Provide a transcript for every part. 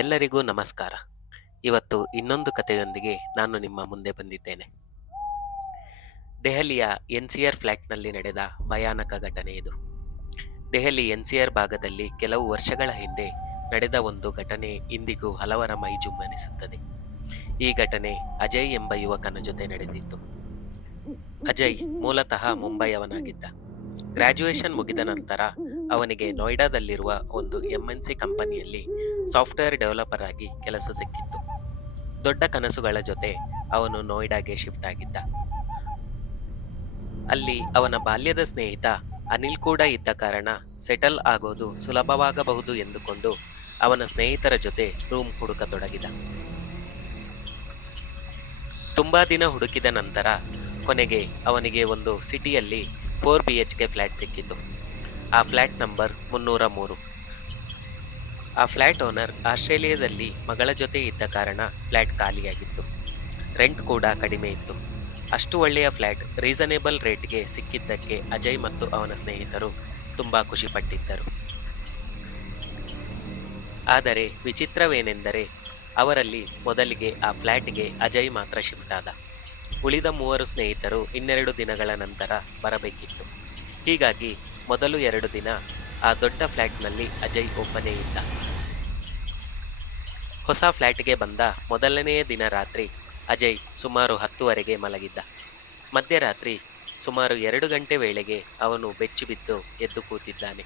ಎಲ್ಲರಿಗೂ ನಮಸ್ಕಾರ. ಇವತ್ತು ಇನ್ನೊಂದು ಕಥೆಯೊಂದಿಗೆ ನಾನು ನಿಮ್ಮ ಮುಂದೆ ಬಂದಿದ್ದೇನೆ. ದೆಹಲಿಯ ಎನ್ಸಿಆರ್ ಫ್ಲ್ಯಾಟ್ನಲ್ಲಿ ನಡೆದ ಭಯಾನಕ ಘಟನೆ ಇದು. ದೆಹಲಿ ಎನ್ಸಿಆರ್ ಭಾಗದಲ್ಲಿ ಕೆಲವು ವರ್ಷಗಳ ಹಿಂದೆ ನಡೆದ ಒಂದು ಘಟನೆ ಇಂದಿಗೂ ಹಲವರ ಮೈ ಜುಮ್ಮನಿಸುತ್ತದೆ. ಈ ಘಟನೆ ಅಜಯ್ ಎಂಬ ಯುವಕನ ಜೊತೆ ನಡೆದಿತ್ತು. ಅಜಯ್ ಮೂಲತಃ ಮುಂಬೈಯವನಾಗಿದ್ದ. ಗ್ರಾಜ್ಯುಯೇಷನ್ ಮುಗಿದ ನಂತರ ಅವನಿಗೆ ನೋಯ್ಡಾದಲ್ಲಿರುವ ಒಂದು ಎಂಎನ್ಸಿ ಕಂಪನಿಯಲ್ಲಿ ಸಾಫ್ಟ್ವೇರ್ ಡೆವಲಪರ್ ಆಗಿ ಕೆಲಸ ಸಿಕ್ಕಿತ್ತು. ದೊಡ್ಡ ಕನಸುಗಳ ಜೊತೆ ಅವನು ನೋಯ್ಡಾಗೆ ಶಿಫ್ಟ್ ಆಗಿದ್ದ. ಅಲ್ಲಿ ಅವನ ಬಾಲ್ಯದ ಸ್ನೇಹಿತ ಅನಿಲ್ ಕೂಡ ಇದ್ದ ಕಾರಣ ಸೆಟಲ್ ಆಗೋದು ಸುಲಭವಾಗಬಹುದು ಎಂದುಕೊಂಡು ಅವನ ಸ್ನೇಹಿತರ ಜೊತೆ ರೂಮ್ ಹುಡುಕತೊಡಗಿದ. ತುಂಬಾ ದಿನ ಹುಡುಕಿದ ನಂತರ ಕೊನೆಗೆ ಅವನಿಗೆ ಒಂದು ಸಿಟಿಯಲ್ಲಿ 4 BHK ಫ್ಲ್ಯಾಟ್ ಸಿಕ್ಕಿತು. ಆ ಫ್ಲ್ಯಾಟ್ ನಂಬರ್ 303. ಆ ಫ್ಲ್ಯಾಟ್ ಓನರ್ ಆಸ್ಟ್ರೇಲಿಯಾದಲ್ಲಿ ಮಗಳ ಜೊತೆ ಇದ್ದ ಕಾರಣ ಫ್ಲ್ಯಾಟ್ ಖಾಲಿಯಾಗಿತ್ತು. ರೆಂಟ್ ಕೂಡ ಕಡಿಮೆ ಇತ್ತು. ಅಷ್ಟು ಒಳ್ಳೆಯ ಫ್ಲ್ಯಾಟ್ ರೀಸನೇಬಲ್ ರೇಟ್ಗೆ ಸಿಕ್ಕಿದ್ದಕ್ಕೆ ಅಜಯ್ ಮತ್ತು ಅವನ ಸ್ನೇಹಿತರು ತುಂಬ ಖುಷಿಪಟ್ಟಿದ್ದರು. ಆದರೆ ವಿಚಿತ್ರವೇನೆಂದರೆ ಅವರಲ್ಲಿ ಮೊದಲಿಗೆ ಆ ಫ್ಲ್ಯಾಟ್ಗೆ ಅಜಯ್ ಮಾತ್ರ ಶಿಫ್ಟ್ ಆದ. ಉಳಿದ 3 ಸ್ನೇಹಿತರು 2 ದಿನಗಳ ನಂತರ ಬರಬೇಕಿತ್ತು. ಹೀಗಾಗಿ ಮೊದಲು 2 ದಿನ ಆ ದೊಡ್ಡ ಫ್ಲ್ಯಾಟ್ನಲ್ಲಿ ಅಜಯ್ ಒಬ್ಬನೇ ಇದ್ದ. ಹೊಸ ಫ್ಲ್ಯಾಟ್ಗೆ ಬಂದ ಮೊದಲನೆಯ ದಿನ ರಾತ್ರಿ ಅಜಯ್ ಸುಮಾರು 10 ಮಲಗಿದ್ದ. ಮಧ್ಯರಾತ್ರಿ ಸುಮಾರು 2 ಗಂಟೆ ವೇಳೆಗೆ ಅವನು ಬೆಚ್ಚಿಬಿದ್ದು ಎದ್ದು ಕೂತಿದ್ದಾನೆ.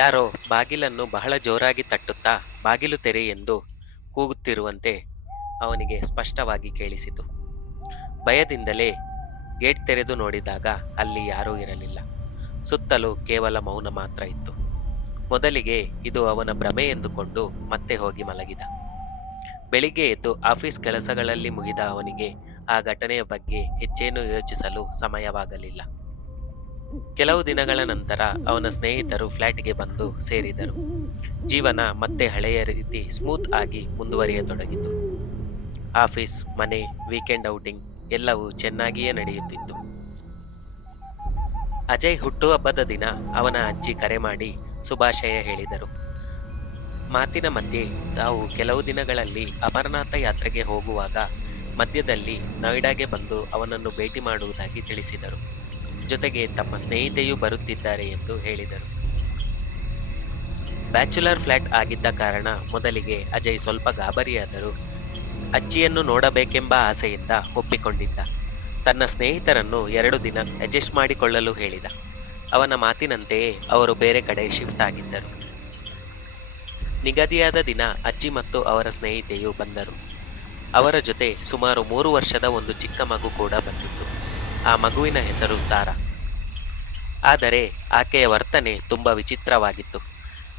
ಯಾರೋ ಬಾಗಿಲನ್ನು ಬಹಳ ಜೋರಾಗಿ ತಟ್ಟುತ್ತಾ ಬಾಗಿಲು ತೆರೆ ಎಂದು ಕೂಗುತ್ತಿರುವಂತೆ ಅವನಿಗೆ ಸ್ಪಷ್ಟವಾಗಿ ಕೇಳಿಸಿತು. ಭಯದಿಂದಲೇ ಗೇಟ್ ತೆರೆದು ನೋಡಿದಾಗ ಅಲ್ಲಿ ಯಾರೂ ಇರಲಿಲ್ಲ. ಸುತ್ತಲೂ ಕೇವಲ ಮೌನ ಮಾತ್ರ ಇತ್ತು. ಮೊದಲಿಗೆ ಇದು ಅವನ ಭ್ರಮೆ ಎಂದುಕೊಂಡು ಮತ್ತೆ ಹೋಗಿ ಮಲಗಿದ. ಬೆಳಿಗ್ಗೆ ಎದ್ದು ಆಫೀಸ್ ಕೆಲಸಗಳಲ್ಲಿ ಮುಗಿದ ಅವನಿಗೆ ಆ ಘಟನೆಯ ಬಗ್ಗೆ ಹೆಚ್ಚೇನು ಯೋಚಿಸಲು ಸಮಯವಾಗಲಿಲ್ಲ. ಕೆಲವು ದಿನಗಳ ನಂತರ ಅವನ ಸ್ನೇಹಿತರು ಫ್ಲ್ಯಾಟ್ಗೆ ಬಂದು ಸೇರಿದರು. ಜೀವನ ಮತ್ತೆ ಹಳೆಯ ರೀತಿ ಸ್ಮೂತ್ ಆಗಿ ಮುಂದುವರಿಯತೊಡಗಿತು. ಆಫೀಸ್, ಮನೆ, ವೀಕೆಂಡ್ ಔಟಿಂಗ್ ಎಲ್ಲವೂ ಚೆನ್ನಾಗಿಯೇ ನಡೆಯುತ್ತಿತ್ತು. ಅಜಯ್ ಹುಟ್ಟುಹಬ್ಬದ ದಿನ ಅವನ ಅಜ್ಜಿ ಕರೆ ಮಾಡಿ ಶುಭಾಶಯ ಹೇಳಿದರು. ಮಾತಿನ ಮಧ್ಯೆ ತಾವು ಕೆಲವು ದಿನಗಳಲ್ಲಿ ಅಮರನಾಥ ಯಾತ್ರೆಗೆ ಹೋಗುವಾಗ ಮಧ್ಯದಲ್ಲಿ ನೋಯ್ಡಾಗೆ ಬಂದು ಅವನನ್ನು ಭೇಟಿ ಮಾಡುವುದಾಗಿ ತಿಳಿಸಿದರು. ಜೊತೆಗೆ ತಮ್ಮ ಸ್ನೇಹಿತೆಯೂ ಬರುತ್ತಿದ್ದಾರೆ ಎಂದು ಹೇಳಿದರು. ಬ್ಯಾಚುಲರ್ ಫ್ಲ್ಯಾಟ್ ಆಗಿದ್ದ ಕಾರಣ ಮೊದಲಿಗೆ ಅಜಯ್ ಸ್ವಲ್ಪ ಗಾಬರಿಯಾದರೂ ಅಜ್ಜಿಯನ್ನು ನೋಡಬೇಕೆಂಬ ಆಸೆಯಿಂದ ಒಪ್ಪಿಕೊಂಡಿದ್ದ. ತನ್ನ ಸ್ನೇಹಿತರನ್ನು 2 ದಿನ ಅಡ್ಜಸ್ಟ್ ಮಾಡಿಕೊಳ್ಳಲು ಹೇಳಿದ. ಅವನ ಮಾತಿನಂತೆಯೇ ಅವರು ಬೇರೆ ಕಡೆ ಶಿಫ್ಟ್ ಆಗಿದ್ದರು. ನಿಗದಿಯಾದ ದಿನ ಅಜ್ಜಿ ಮತ್ತು ಅವರ ಸ್ನೇಹಿತೆಯು ಬಂದರು. ಅವರ ಜೊತೆ ಸುಮಾರು 3 ವರ್ಷದ ಒಂದು ಚಿಕ್ಕ ಮಗು ಕೂಡ ಬಂದಿತ್ತು. ಆ ಮಗುವಿನ ಹೆಸರು ತಾರಾ. ಆದರೆ ಆಕೆಯ ವರ್ತನೆ ತುಂಬ ವಿಚಿತ್ರವಾಗಿತ್ತು.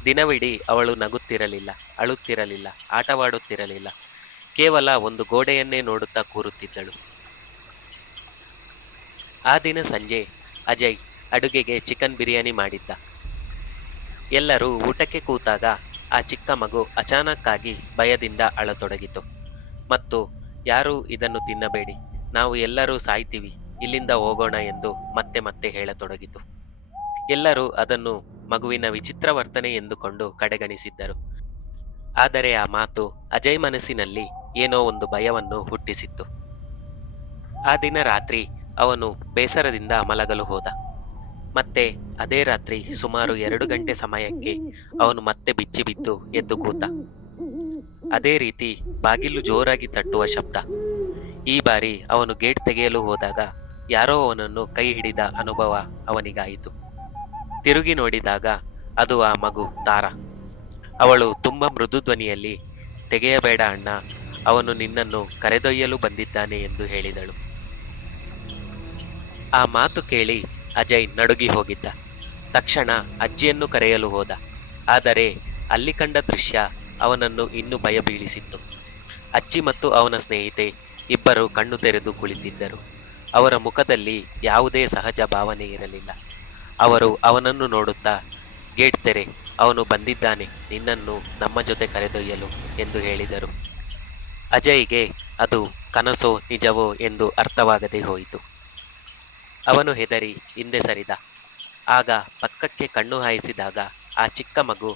ದಿನವಿಡೀ ಅವಳು ನಗುತ್ತಿರಲಿಲ್ಲ, ಅಳುತ್ತಿರಲಿಲ್ಲ, ಆಟವಾಡುತ್ತಿರಲಿಲ್ಲ. ಕೇವಲ ಒಂದು ಗೋಡೆಯನ್ನೇ ನೋಡುತ್ತಾ ಕೂರುತ್ತಿದ್ದಳು. ಆ ದಿನ ಸಂಜೆ ಅಜಯ್ ಅಡುಗೆಗೆ ಚಿಕನ್ ಬಿರಿಯಾನಿ ಮಾಡಿದ್ದ. ಎಲ್ಲರೂ ಊಟಕ್ಕೆ ಕೂತಾಗ ಆ ಚಿಕ್ಕ ಮಗು ಅಚಾನಕ್ಕಾಗಿ ಭಯದಿಂದ ಅಳತೊಡಗಿತು ಮತ್ತು ಯಾರೂ ಇದನ್ನು ತಿನ್ನಬೇಡಿ, ನಾವು ಎಲ್ಲರೂ ಸಾಯ್ತೀವಿ, ಇಲ್ಲಿಂದ ಹೋಗೋಣ ಎಂದು ಮತ್ತೆ ಮತ್ತೆ ಹೇಳತೊಡಗಿತು. ಎಲ್ಲರೂ ಅದನ್ನು ಮಗುವಿನ ವಿಚಿತ್ರ ವರ್ತನೆ ಎಂದುಕೊಂಡು ಕಡೆಗಣಿಸಿದ್ದರು. ಆದರೆ ಆ ಮಾತು ಅಜಯ್ ಮನಸ್ಸಿನಲ್ಲಿ ಏನೋ ಒಂದು ಭಯವನ್ನು ಹುಟ್ಟಿಸಿತ್ತು. ಆ ದಿನ ರಾತ್ರಿ ಅವನು ಬೇಸರದಿಂದ ಮಲಗಲು ಹೋದ. ಮತ್ತೆ ಅದೇ ರಾತ್ರಿ ಸುಮಾರು 2 ಗಂಟೆ ಸಮಯಕ್ಕೆ ಅವನು ಮತ್ತೆ ಬಿಚ್ಚಿಬಿದ್ದು ಎದ್ದು ಕೂತ. ಅದೇ ರೀತಿ ಬಾಗಿಲು ಜೋರಾಗಿ ತಟ್ಟುವ ಶಬ್ದ. ಈ ಬಾರಿ ಅವನು ಗೇಟ್ ತೆಗೆಯಲು ಹೋದಾಗ ಯಾರೋ ಅವನನ್ನು ಕೈ ಹಿಡಿದ ಅನುಭವ ಅವನಿಗಾಯಿತು. ತಿರುಗಿ ನೋಡಿದಾಗ ಅದು ಆ ಮಗು ತಾರಾ. ಅವಳು ತುಂಬ ಮೃದು ಧ್ವನಿಯಲ್ಲಿ, ತೆಗೆಯಬೇಡ ಅಣ್ಣ, ಅವನು ನಿನ್ನನ್ನು ಕರೆದೊಯ್ಯಲು ಬಂದಿದ್ದಾನೆ ಎಂದು ಹೇಳಿದಳು. ಆ ಮಾತು ಕೇಳಿ ಅಜಯ್ ನಡುಗಿ ಹೋಗಿದ್ದ. ತಕ್ಷಣ ಅಜ್ಜಿಯನ್ನು ಕರೆಯಲು ಹೋದ. ಆದರೆ ಅಲ್ಲಿ ಕಂಡ ದೃಶ್ಯ ಅವನನ್ನು ಇನ್ನೂ ಭಯ ಬೀಳಿಸಿತ್ತು. ಅಜ್ಜಿ ಮತ್ತು ಅವನ ಸ್ನೇಹಿತೆ ಇಬ್ಬರು ಕಣ್ಣು ತೆರೆದು ಕುಳಿತಿದ್ದರು. ಅವರ ಮುಖದಲ್ಲಿ ಯಾವುದೇ ಸಹಜ ಭಾವನೆ ಇರಲಿಲ್ಲ. ಅವರು ಅವನನ್ನು ನೋಡುತ್ತಾ, ಗೇಟ್ ತೆರೆ, ಅವನು ಬಂದಿದ್ದಾನೆ ನಿನ್ನನ್ನು ನಮ್ಮ ಜೊತೆ ಕರೆದೊಯ್ಯಲು ಎಂದು ಹೇಳಿದರು. ಅಜಯ್ಗೆ ಅದು ಕನಸೋ ನಿಜವೋ ಎಂದು ಅರ್ಥವಾಗದೇ ಹೋಯಿತು. ಅವನು ಹೆದರಿ ಹಿಂದೆ ಸರಿದ. ಆಗ ಪಕ್ಕಕ್ಕೆ ಕಣ್ಣು ಹಾಯಿಸಿದಾಗ ಆ ಚಿಕ್ಕ ಮಗು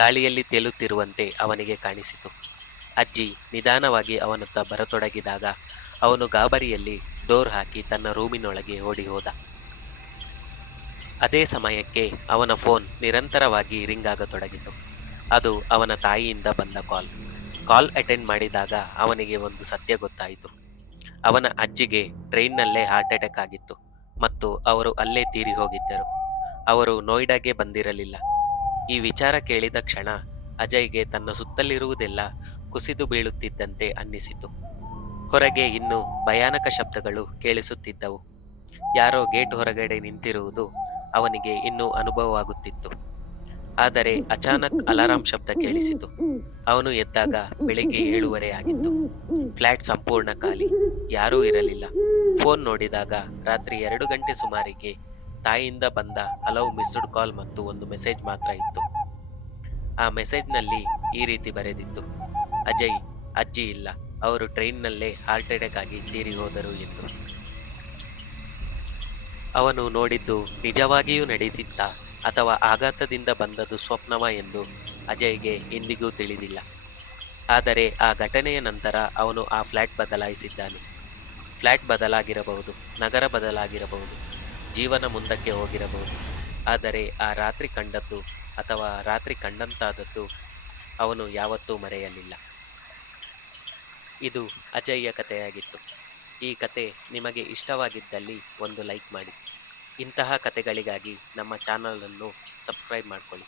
ಗಾಳಿಯಲ್ಲಿ ತೇಲುತ್ತಿರುವಂತೆ ಅವನಿಗೆ ಕಾಣಿಸಿತು. ಅಜ್ಜಿ ನಿಧಾನವಾಗಿ ಅವನತ್ತ ಬರತೊಡಗಿದಾಗ ಅವನು ಗಾಬರಿಯಲ್ಲಿ ಡೋರ್ ಹಾಕಿ ತನ್ನ ರೂಮಿನೊಳಗೆ ಓಡಿ ಹೋದ. ಅದೇ ಸಮಯಕ್ಕೆ ಅವನ ಫೋನ್ ನಿರಂತರವಾಗಿ ರಿಂಗ್ ಆಗತೊಡಗಿತು. ಅದು ಅವನ ತಾಯಿಯಿಂದ ಬಂದ ಕಾಲ್. ಕಾಲ್ ಅಟೆಂಡ್ ಮಾಡಿದಾಗ ಅವನಿಗೆ ಒಂದು ಸತ್ಯ ಗೊತ್ತಾಯಿತು. ಅವನ ಅಜ್ಜಿಗೆ ಟ್ರೈನ್ನಲ್ಲೇ ಹಾರ್ಟ್ ಅಟ್ಯಾಕ್ ಆಗಿತ್ತು ಮತ್ತು ಅವರು ಅಲ್ಲೇ ತೀರಿ ಹೋಗಿದ್ದರು. ಅವರು ನೋಯ್ಡಾಗೆ ಬಂದಿರಲಿಲ್ಲ. ಈ ವಿಚಾರ ಕೇಳಿದ ಕ್ಷಣ ಅಜಯ್ಗೆ ತನ್ನ ಸುತ್ತಲಿರುವುದೆಲ್ಲ ಕುಸಿದು ಬೀಳುತ್ತಿದ್ದಂತೆ ಅನ್ನಿಸಿತು. ಹೊರಗೆ ಇನ್ನೂ ಭಯಾನಕ ಶಬ್ದಗಳು ಕೇಳಿಸುತ್ತಿದ್ದವು. ಯಾರೋ ಗೇಟ್ ಹೊರಗಡೆ ನಿಂತಿರುವುದು ಅವನಿಗೆ ಇನ್ನೂ ಅನುಭವವಾಗುತ್ತಿತ್ತು. ಆದರೆ ಅಚಾನಕ್ ಅಲಾರಾಂ ಶಬ್ದ ಕೇಳಿಸಿತು. ಅವನು ಎದ್ದಾಗ ಬೆಳಿಗ್ಗೆ 7:30 ಆಗಿತ್ತು. ಫ್ಲ್ಯಾಟ್ ಸಂಪೂರ್ಣ ಖಾಲಿ, ಯಾರೂ ಇರಲಿಲ್ಲ. ಫೋನ್ ನೋಡಿದಾಗ ರಾತ್ರಿ 2 ಗಂಟೆ ಸುಮಾರಿಗೆ ತಾಯಿಯಿಂದ ಬಂದ ಹಲವು ಮಿಸ್ಡ್ ಕಾಲ್ ಮತ್ತು ಒಂದು ಮೆಸೇಜ್ ಮಾತ್ರ ಇತ್ತು. ಆ ಮೆಸೇಜ್ನಲ್ಲಿ ಈ ರೀತಿ ಬರೆದಿತ್ತು: ಅಜಯ್, ಅಜ್ಜಿ ಇಲ್ಲ, ಅವರು ಟ್ರೈನ್ನಲ್ಲೇ ಹಾರ್ಟ್ ಅಟ್ಯಾಕ್ ಆಗಿ ತೀರಿ ಹೋದರು ಎಂದು. ಅವನು ನೋಡಿದ್ದು ನಿಜವಾಗಿಯೂ ನಡೆದಿತ್ತ ಅಥವಾ ಆಘಾತದಿಂದ ಬಂದದ್ದು ಸ್ವಪ್ನವ ಎಂದು ಅಜಯ್ಗೆ ಇಂದಿಗೂ ತಿಳಿದಿಲ್ಲ. ಆದರೆ ಆ ಘಟನೆಯ ನಂತರ ಅವನು ಆ ಫ್ಲ್ಯಾಟ್ ಬದಲಾಯಿಸಿದ್ದಾನೆ. ಫ್ಲ್ಯಾಟ್ ಬದಲಾಗಿರಬಹುದು, ನಗರ ಬದಲಾಗಿರಬಹುದು, ಜೀವನ ಮುಂದಕ್ಕೆ ಹೋಗಿರಬಹುದು. ಆದರೆ ಆ ರಾತ್ರಿ ಕಂಡದ್ದು ಅಥವಾ ರಾತ್ರಿ ಕಂಡಂತಾದದ್ದು ಅವನು ಯಾವತ್ತೂ ಮರೆಯಲಿಲ್ಲ. ಇದು ಅಜಯ್ಯ ಕಥೆಯಾಗಿತ್ತು. ಈ ಕತೆ ನಿಮಗೆ ಇಷ್ಟವಾಗಿದ್ದಲ್ಲಿ ಒಂದು ಲೈಕ್ ಮಾಡಿ. ಇಂತಹ ಕಥೆಗಳಿಗಾಗಿ ನಮ್ಮ ಚಾನಲನ್ನು ಸಬ್ಸ್ಕ್ರೈಬ್ ಮಾಡಿಕೊಳ್ಳಿ.